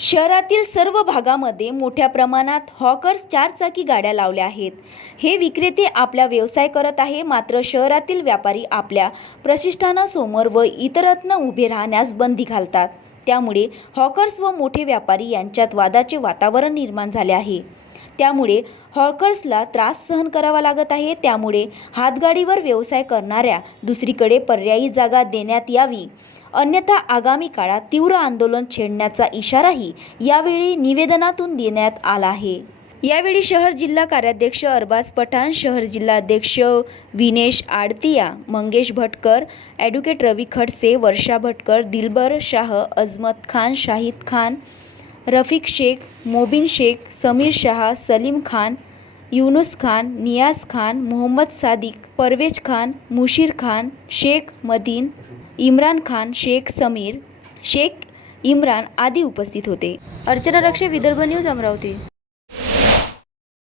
शहरातील सर्व भागामध्ये मोठ्या प्रमाणात हॉकर्स चारचाकी गाड्या लावल्या आहेत. हे विक्रेते आपला व्यवसाय करत आहे मात्र शहरातील व्यापारी आपल्या प्रतिष्ठानासमोर व इतरत्न उभे राहण्यास बंदी घालतात. त्यामुळे हॉकर्स व मोठे व्यापारी यांच्यात वादाचे वातावरण निर्माण झाले आहे. त्यामुळे हॉकर्सला त्रास सहन करावा लागत आहे. त्यामुळे हातगाडीवर व्यवसाय करणाऱ्या दुसरीकडे पर्यायी जागा देण्यात यावी. अन्यथा आगामी काळात तीव्र आंदोलन छेडण्याचा इशाराही यावेळी निवेदनातून देण्यात आला आहे. यावेळी शहर जिल्हा कार्याध्यक्ष अरबाज पठाण शहर जिल्हाध्यक्ष विनेश आडतिया मंगेश भटकर ॲडव्होकेट रवी खडसे वर्षा भटकर दिलबर शाह अजमत खान शाहिद खान रफिक शेख मोबिन शेख समीर शाह सलीम खान युनुस खान नियाज खान मोहम्मद सादिक परवेज खान मुशीर खान शेख मदीन इम्रान खान शेख समीर शेख इम्रान आदी उपस्थित होते. अर्चना रक्षे विदर्भ न्यूज अमरावती.